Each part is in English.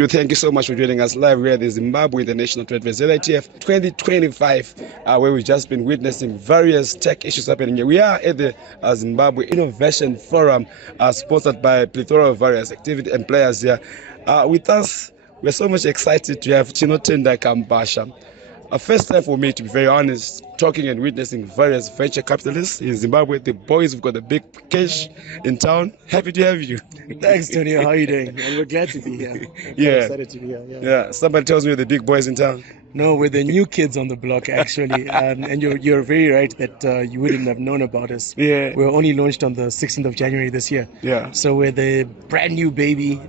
do thank you so much for joining us live. We are the Zimbabwe International Trade Fair ZITF 2025, where we've just been witnessing various tech issues happening here. We are at the Zimbabwe Innovation Forum, sponsored by a plethora of various activity and players here. With us, we're so much excited to have Chinotenda Kambasha. First time for me, to be very honest, talking and witnessing various venture capitalists in Zimbabwe. The boys have got a big cash in town. Happy to have you. Thanks, Tony. How are you doing? And we're glad to be here. Yeah. Excited to be here. Yeah. Somebody tells me we're the big boys in town. No, we're the new kids on the block, actually. And you're very right that you wouldn't have known about us. Yeah. We were only launched on the 16th of January this year. Yeah. So we're the brand new baby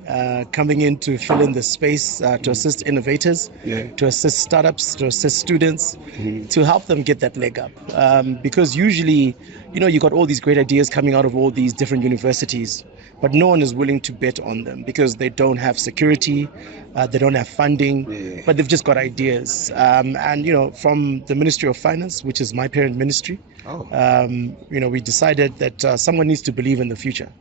coming in to fill in the space, to assist innovators, to assist startups, to assist students, to help them get that leg up. Because usually, you got all these great ideas coming out of all these different universities, but no one is willing to bet on them because they don't have security, they don't have funding, but they've just got ideas. And from the Ministry of Finance, which is my parent ministry, we decided that someone needs to believe in the future.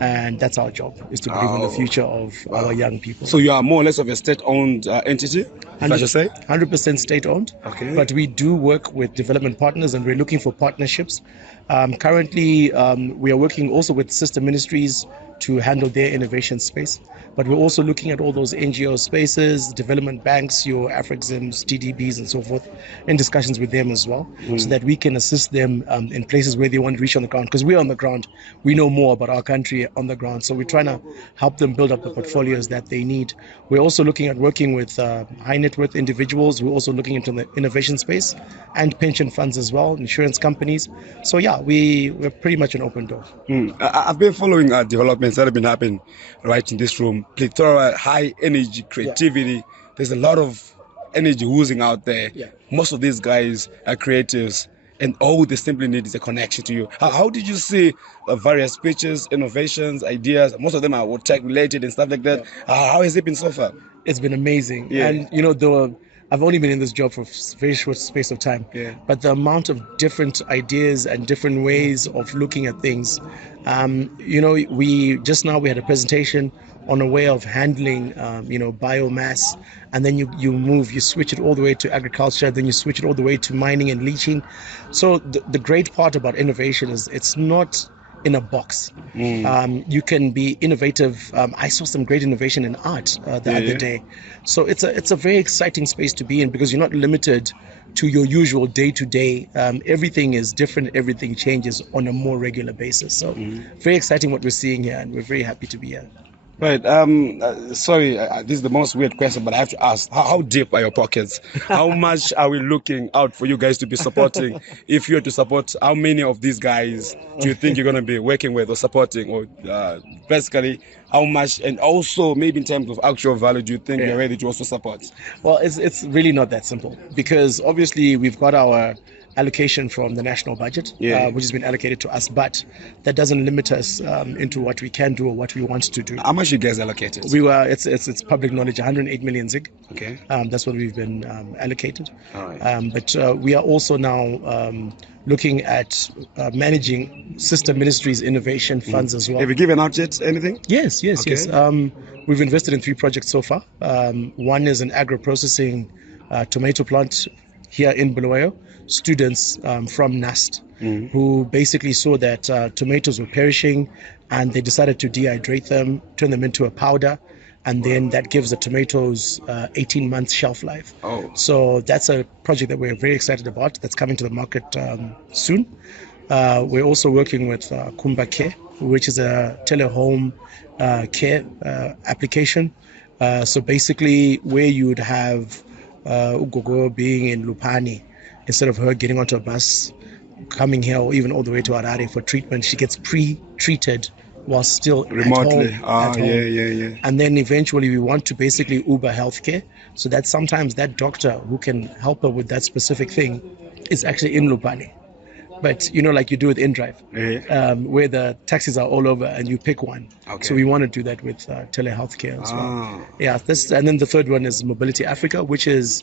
And that's our job, is to believe in the future of our young people. So you are more or less of a state-owned entity, if I should say? 100% state-owned. Okay. But we do work with development partners, and we're looking for partnerships. Currently, we are working also with sister ministries to handle their innovation space. But we're also looking at all those NGO spaces, development banks, your AfriXims, TDBs, and so forth, in discussions with them as well, so that we can assist them in places where they want to reach on the ground. Because we're on the ground, we know more about our country on the ground. So we're trying to help them build up the portfolios that they need. We're also looking at working with high net worth individuals. We're also looking into the innovation space and pension funds as well, insurance companies. So yeah, we're pretty much an open door. I've been following developments that have been happening right in this room. Plethora, high energy, creativity. There's a lot of energy oozing out there. Most of these guys are creatives, and all they simply need is a connection to you. How did you see various pitches, innovations, ideas? Most of them are tech related and stuff like that. How has it been so far? It's been amazing. And I've only been in this job for a very short space of time, but the amount of different ideas and different ways of looking at things. We had a presentation on a way of handling, biomass, and then you switch it all the way to agriculture, then you switch it all the way to mining and leaching. So the great part about innovation is it's not in a box. You can be innovative. I saw some great innovation in art the other day. So it's a very exciting space to be in because you're not limited to your usual day-to-day. Everything is different. Everything changes on a more regular basis. So very exciting what we're seeing here, and we're very happy to be here. Right. Sorry, this is the most weird question, but I have to ask, how deep are your pockets? How much are we looking out for you guys to be supporting? If you're to support, how many of these guys do you think you're going to be working with or supporting? Or basically, how much? And also, maybe in terms of actual value, do you think you're ready to also support? Well, it's really not that simple, because obviously we've got our allocation from the national budget, which has been allocated to us, but that doesn't limit us into what we can do or what we want to do. How much you guys allocated? It's public knowledge, 108 million ZiG. Okay. That's what we've been allocated. All right. But we are also now looking at managing sister ministries innovation funds as well. Have you given out yet anything? Yes. We've invested in 3 projects so far. One is an agro-processing tomato plant here in Bulawayo. Students from NAST who basically saw that tomatoes were perishing, and they decided to dehydrate them, turn them into a powder, and then that gives the tomatoes 18 months shelf life. So that's a project that we're very excited about, that's coming to the market soon. We're also working with Kumba Care, which is a telehome care application. So basically where you would have Ugogo being in Lupani, instead of her getting onto a bus, coming here, or even all the way to Harare for treatment, she gets pre-treated while still remotely. At home. And then eventually we want to basically Uber healthcare, so that sometimes that doctor who can help her with that specific thing is actually in Lupani. But like you do with InDrive, where the taxis are all over and you pick one. So we want to do that with telehealthcare as well. And then the third one is Mobility Africa, which is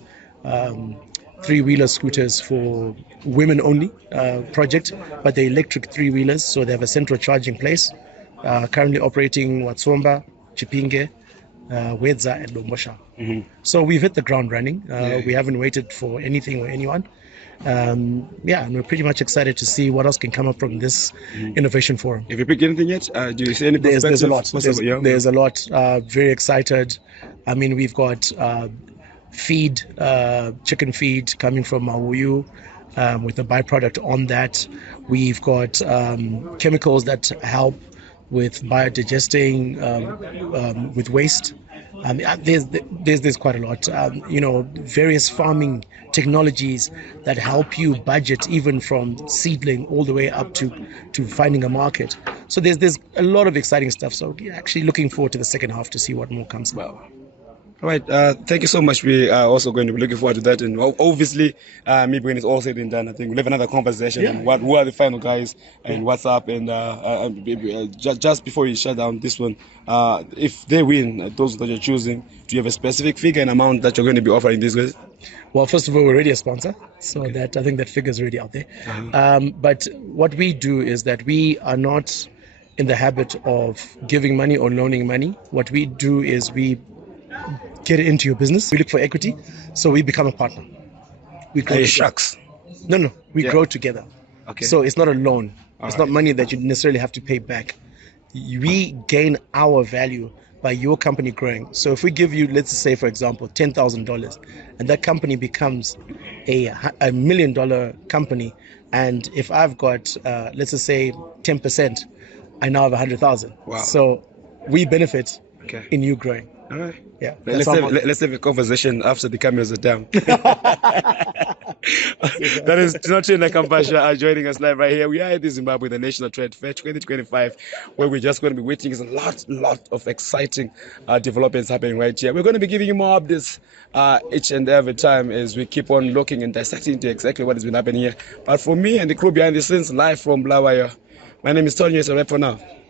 3-wheeler scooters for women only project, but they're electric 3-wheelers, so they have a central charging place. Currently operating Watsomba, Chipinge, Wedza and Lombosha. So we've hit the ground running. We haven't waited for anything or anyone. And we're pretty much excited to see what else can come up from this innovation forum. Have you picked anything yet? Do you see any There's a lot. perspective? There's a lot. Very excited. I mean, we've got feed, chicken feed coming from Mawuyu with a byproduct on that. We've got chemicals that help with biodigesting, with waste. There's quite a lot. Various farming technologies that help you budget even from seedling all the way up to finding a market. So there's a lot of exciting stuff. So actually looking forward to the second half to see what more comes about. All right, thank you so much. We are also going to be looking forward to that, and obviously, maybe when it's all said and done, I think we'll have another conversation on who are the final guys and what's up. And just before we shut down this one, if they win, those that you're choosing, do you have a specific figure and amount that you're going to be offering these guys? Well, first of all, we're already a sponsor, so that I think that figure is already out there. But what we do is that we are not in the habit of giving money or loaning money. What we do is we get into your business. We look for equity, so we become a partner. We grow Shucks. No, we grow together. Okay. So it's not a loan. It's not money that you necessarily have to pay back. We gain our value by your company growing. So if we give you, let's say, for example, $10,000, and that company becomes a $1 million company, and if I've got, let's just say, 10%, I now have 100,000. Wow. So we benefit in you growing. All right. Yeah. Let's have a conversation after the cameras are down. That is Tinochina Kampasha joining us live right here. We are at the Zimbabwe, the National Trade Fair 2025, where we're just going to be witnessing a lot of exciting developments happening right here. We're going to be giving you more updates each and every time as we keep on looking and dissecting into exactly what has been happening here. But for me and the crew behind the scenes, live from Bulawayo, my name is Tony. It's a wrap for now.